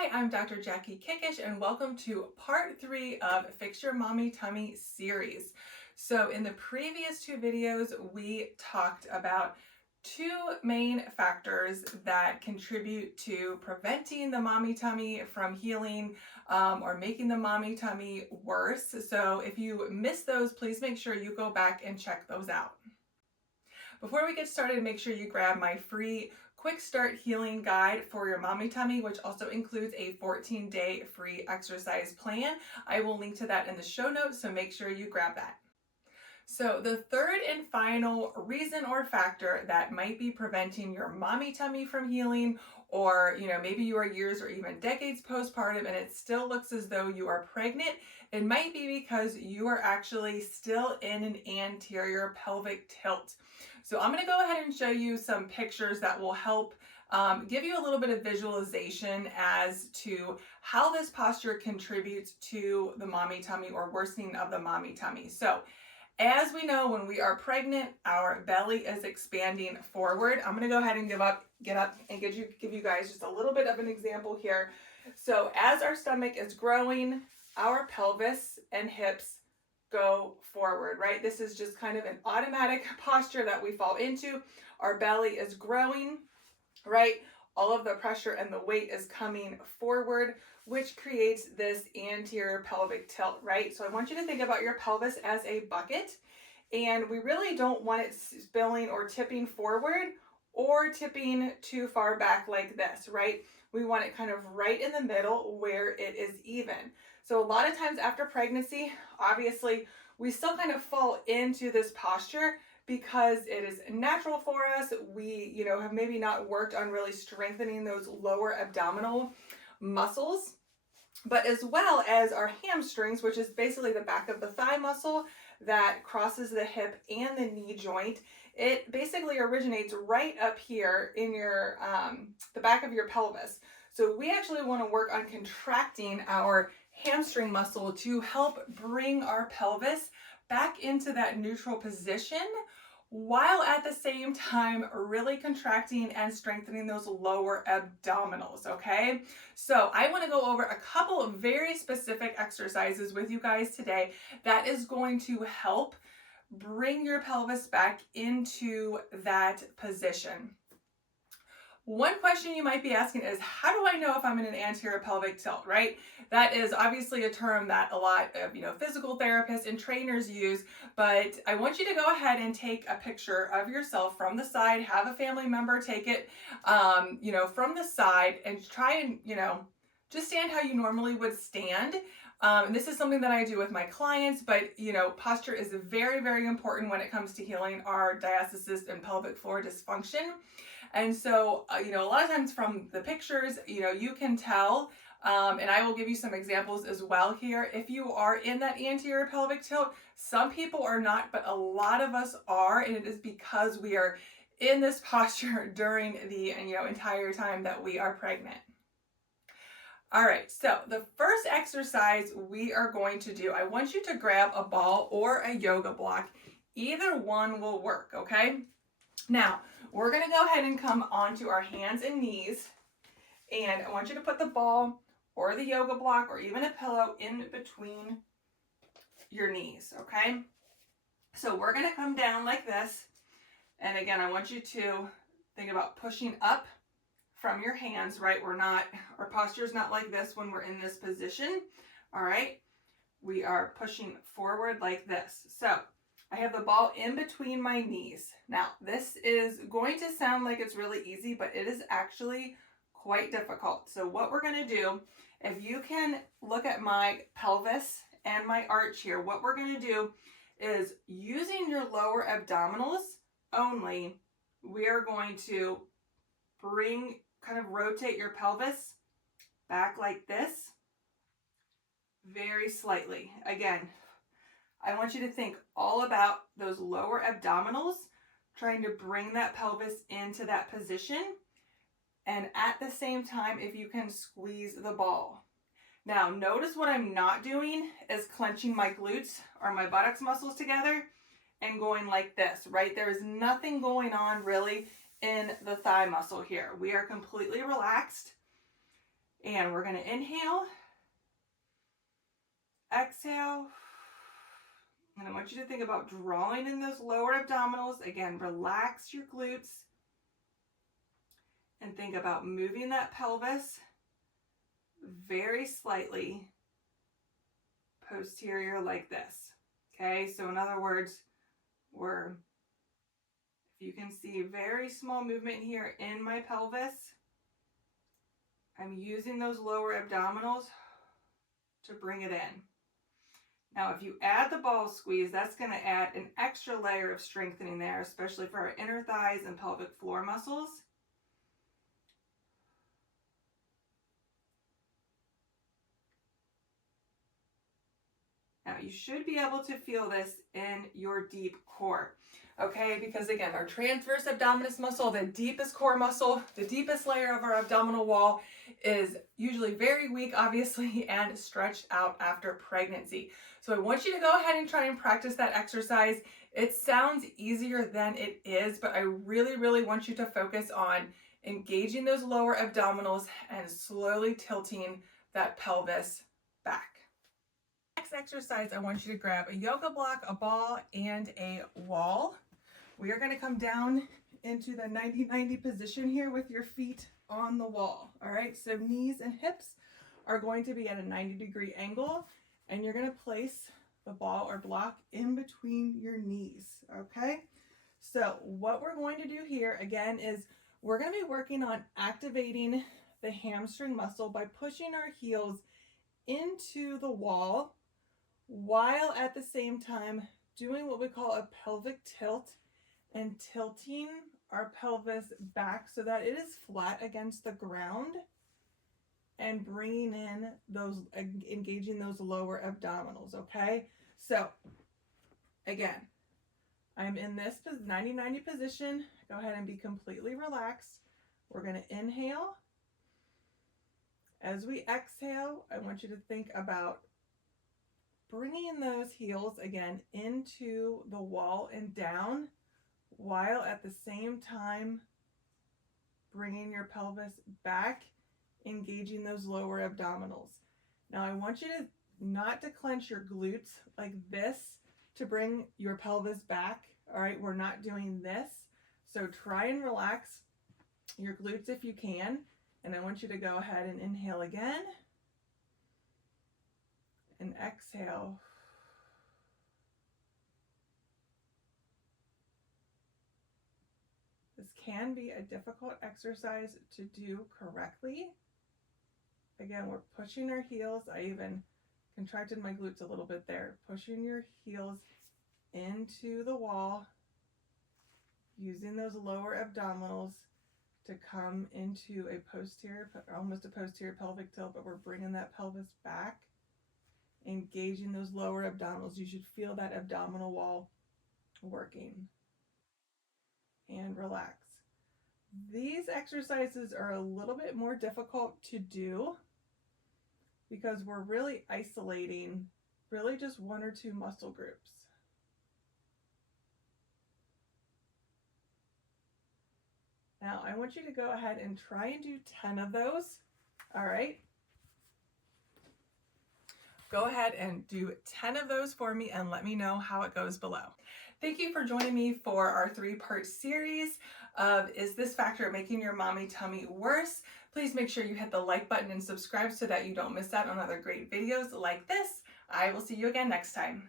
Hi, I'm Dr. Jackie Kickish, and welcome to part 3 of Fix Your Mommy Tummy series. So in the previous two videos, we talked about two main factors that contribute to preventing the mommy tummy from healing or making the mommy tummy worse. So if you missed those, please make sure you go back and check those out. Before we get started, make sure you grab my free Quick Start Healing Guide for your mommy tummy, which also includes a 14-day free exercise plan. I will link to that in the show notes, so make sure you grab that. So the third and final reason or factor that might be preventing your mommy tummy from healing, or maybe you are years or even decades postpartum and it still looks as though you are pregnant, it might be because you are actually still in an anterior pelvic tilt. So I'm going to go ahead and show you some pictures that will help give you a little bit of visualization as to how this posture contributes to the mommy tummy or worsening of the mommy tummy. So as we know, when we are pregnant, our belly is expanding forward. I'm going to go ahead and get up and give you guys just a little bit of an example here. So as our stomach is growing, our pelvis and hips go forward, right? This is just kind of an automatic posture that we fall into. Our belly is growing, right? All of the pressure and the weight is coming forward, which creates this anterior pelvic tilt, right? So I want you to think about your pelvis as a bucket, and we really don't want it spilling or tipping forward or tipping too far back like this, right? We want it kind of right in the middle where it is even. So a lot of times after pregnancy, obviously, we still kind of fall into this posture because it is natural for us. We, have maybe not worked on really strengthening those lower abdominal muscles, but as well as our hamstrings, which is basically the back of the thigh muscle that crosses the hip and the knee joint. It basically originates right up here in your the back of your pelvis. So we actually want to work on contracting our hamstring muscle to help bring our pelvis back into that neutral position, while at the same time really contracting and strengthening those lower abdominals, okay? So I want to go over a couple of very specific exercises with you guys today that is going to help bring your pelvis back into that position. One question you might be asking is, how do I know if I'm in an anterior pelvic tilt, right? That is obviously a term that a lot of, physical therapists and trainers use, but I want you to go ahead and take a picture of yourself from the side, have a family member take it, from the side, and try and, just stand how you normally would stand. And this is something that I do with my clients, but, posture is very, very important when it comes to healing our diastasis and pelvic floor dysfunction. And so, a lot of times from the pictures, you can tell, and I will give you some examples as well here. If you are in that anterior pelvic tilt, some people are not, but a lot of us are, and it is because we are in this posture during the, entire time that we are pregnant. All right, so the first exercise we are going to do, I want you to grab a ball or a yoga block. Either one will work, okay? Now, we're going to go ahead and come onto our hands and knees, and I want you to put the ball or the yoga block or even a pillow in between your knees, okay? So we're going to come down like this, and again, I want you to think about pushing up from your hands, right? Our posture is not like this when we're in this position, all right? We are pushing forward like this. So I have the ball in between my knees. Now, this is going to sound like it's really easy, but it is actually quite difficult. So what we're going to do, if you can look at my pelvis and my arch here, what we're going to do is, using your lower abdominals only, we are going to kind of rotate your pelvis back like this, very slightly. Again, I want you to think all about those lower abdominals, trying to bring that pelvis into that position. And at the same time, if you can, squeeze the ball. Now, notice what I'm not doing is clenching my glutes or my buttocks muscles together and going like this, right? There is nothing going on really in the thigh muscle here. We are completely relaxed. And we're going to inhale, exhale, and I want you to think about drawing in those lower abdominals. Again, relax your glutes and think about moving that pelvis very slightly posterior like this. Okay, so in other words, if you can see very small movement here in my pelvis, I'm using those lower abdominals to bring it in. Now, if you add the ball squeeze, that's going to add an extra layer of strengthening there, especially for our inner thighs and pelvic floor muscles. Now, you should be able to feel this in your deep core, okay? Because again, our transverse abdominis muscle, the deepest core muscle, the deepest layer of our abdominal wall, is usually very weak, obviously, and stretched out after pregnancy. So I want you to go ahead and try and practice that exercise. It sounds easier than it is, but I really, really want you to focus on engaging those lower abdominals and slowly tilting that pelvis back. Next exercise, I want you to grab a yoga block, a ball, and a wall. We are going to come down into the 90-90 position here with your feet on the wall. All right, so knees and hips are going to be at a 90-degree angle, and you're going to place the ball or block in between your knees. Okay, so what we're going to do here again is we're going to be working on activating the hamstring muscle by pushing our heels into the wall, while at the same time doing what we call a pelvic tilt and tilting our pelvis back so that it is flat against the ground and bringing in those, engaging those lower abdominals, okay? So again, I'm in this 90-90 position. Go ahead and be completely relaxed. We're going to inhale. As we exhale, I want you to think about bringing those heels again into the wall and down, while at the same time bringing your pelvis back, engaging those lower abdominals. Now I want you to not to clench your glutes like this to bring your pelvis back. All right, we're not doing this. So try and relax your glutes if you can. And I want you to go ahead and inhale again. And exhale. This can be a difficult exercise to do correctly. Again, we're pushing our heels. I even contracted my glutes a little bit there. Pushing your heels into the wall, using those lower abdominals to come into a posterior, almost a posterior pelvic tilt, but we're bringing that pelvis back, engaging those lower abdominals. You should feel that abdominal wall working. And relax. These exercises are a little bit more difficult to do because we're really isolating really just one or two muscle groups. Now I want you to go ahead and try and do 10 of those. All right. Go ahead and do 10 of those for me and let me know how it goes below. Thank you for joining me for our 3-part series of Is This Factor Making Your Mommy Tummy Worse? Please make sure you hit the like button and subscribe so that you don't miss out on other great videos like this. I will see you again next time.